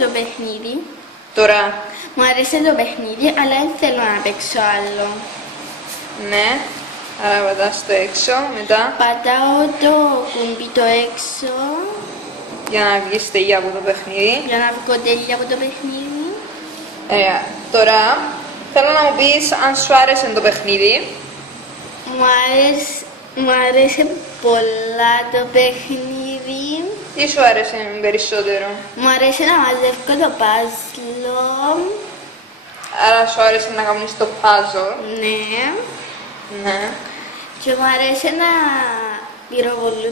το παιχνίδι. Τώρα. Μου άρεσε το παιχνίδι, αλλά δεν θέλω να παίξω άλλο. Ναι. Άρα πατάς το έξω, μετά. Πατάω το κουμπί το έξω. Για να βγεις τέλεια από το παιχνίδι. Για να βγω τέλεια από το παιχνίδι. Τώρα θέλω να μου πεις αν σου άρεσε το παιχνίδι. Μου άρεσε πολλά το παιχνίδι. Τι σου άρεσε περισσότερο? Μου άρεσε να μαζεύω το παζλο. Άρα σου άρεσε να κάνεις το puzzle. Ναι. Ναι. Και μου άρεσε να πυροβολώ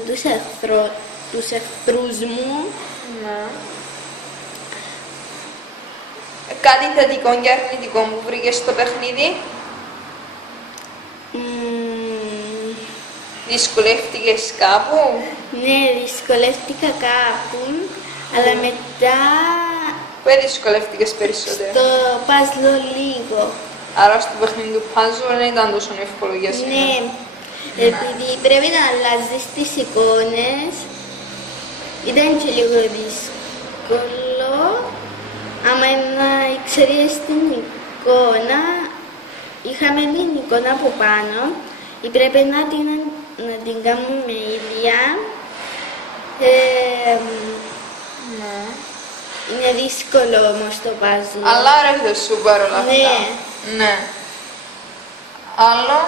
τους εχθρούς μου. Ναι. Κάτι θετικό και αρνητικό που βρήκες στο παιχνίδι? Δυσκολεύτηκες κάπου? Ναι, δυσκολεύτηκα κάπου, αλλά μετά Πού δυσκολεύτηκες περισσότερο? στο παζλο λίγο. Άρα στο παιχνίδι του puzzle δεν ήταν τόσο εύκολο για σένα. Ναι, επειδή πρέπει να αλλάζεις τις εικόνες, ήταν και λίγο δύσκολο. Άμα να ξέρεις την εικόνα, είχαμε την εικόνα από πάνω, ή πρέπει να την κάνουμε ίδια. Ναι. Είναι δύσκολο όμως το puzzle. Αλλά άρεσε σου παρόλα αυτά. Ναι. Ναι. Άλλο.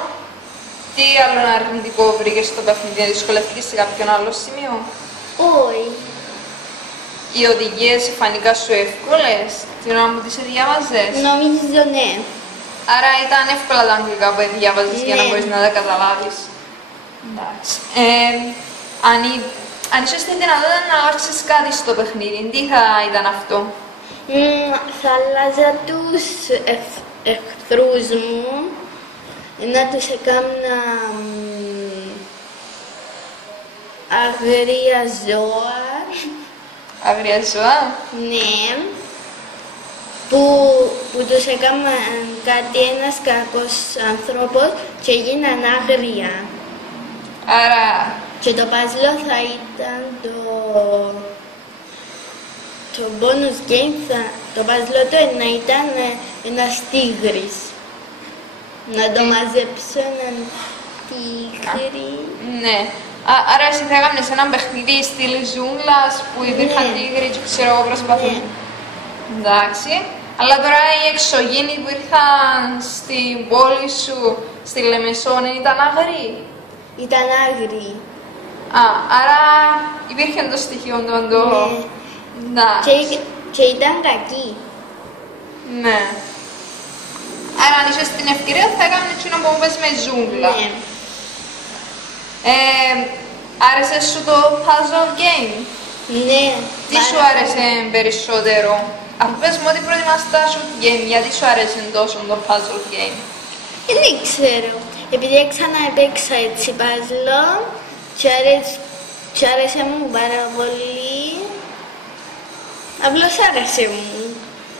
Τι άλλο αρνητικό βρήκες στο παιχνίδι? Δυσκολεύτηκες σε κάποιον άλλο σημείο? Όχι. Οι οδηγίες φανικά σου εύκολες την ώρα που τις διάβαζες? Νομίζω ναι. Άρα ήταν εύκολα τα αγγλικά που διάβαζες για να Ναι. μπορείς να τα καταλάβεις. Εντάξει. Αν είσαι στην δυνατότητα να αλλάξεις κάτι στο παιχνίδι, τι θα ήταν αυτό? Θα αλλάζα τους εχθρούς μου, να τους έκανα αγρία ζώα. Αγρία ζώα? Ναι. Που τους έκανα κάτι ένας κακός άνθρωπος και έγιναν άγρια. Άρα. Και το παζλό θα ήταν το bonus game, το παζλό το να ήταν ένας τίγρης. Να το μαζέψω έναν τίγρη. Ναι. Άρα εσύ θα έκανες έναν παιχνίδι στυλ ζούγκλας που υπήρχαν Ναι. τίγροι και ξέρω εγώ προσπαθούν. Ναι. Εντάξει. Αλλά τώρα οι εξωγήινοι που ήρθαν στην πόλη σου, στη Λεμεσόν, ήταν άγριοι? Ήταν άγριοι. Άρα υπήρχε το στοιχείο του αντό. Ναι. Εντάξει. Και ήταν κακοί. Ναι. Άρα αν είσαι στην ευκαιρία θα έκανες εκείνο που μου πες με ζούγκλα. Ναι. Άρεσε σου το puzzle game? Ναι. Τι σου άρεσε περισσότερο? Αφού πες μου ότι προτιμάς τα shoot game, γιατί σου άρεσε τόσο το puzzle game? Δεν ξέρω. Επειδή ξαναεπαίξα έτσι παζλό και άρεσε μου πάρα πολύ. Απλώς άρεσε μου.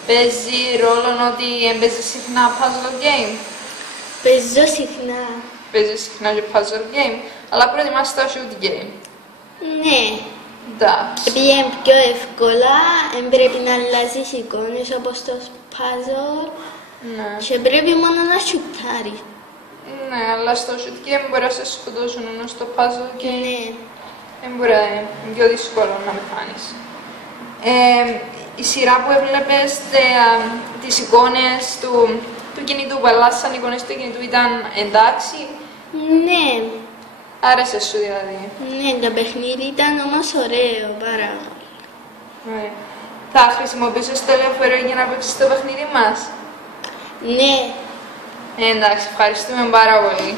Παίζει ρόλο ότι έμπαιζες συχνά puzzle game? Παίζω συχνά. Παίζεις συχνά και puzzle game, αλλά προτιμάς τα shoot game. Ναι. Εντάξει. Επειδή είναι πιο εύκολα, δεν πρέπει να αλλάζεις εικόνες όπως το puzzle Ναι. και πρέπει μόνο να σουτάρεις. Ναι, αλλά στο shoot game μπορεί να σε σκοτώσουν, ενώ στο puzzle game Ναι. δεν μπορεί να είναι πιο δύσκολο να πεθάνεις. Η σειρά που έβλεπες, τις εικόνες του κινητού, που αλλάσαν οι εικόνες του κινητού, ήταν εντάξει? Ναι. Άρεσε σου δηλαδή? Ναι, το παιχνίδι ήταν όμως ωραίο, πάρα πολύ. Ναι. Θα χρησιμοποιήσεις το λεωφορείο για να παίξεις το παιχνίδι μας? Ναι. Εντάξει, ευχαριστούμε πάρα πολύ.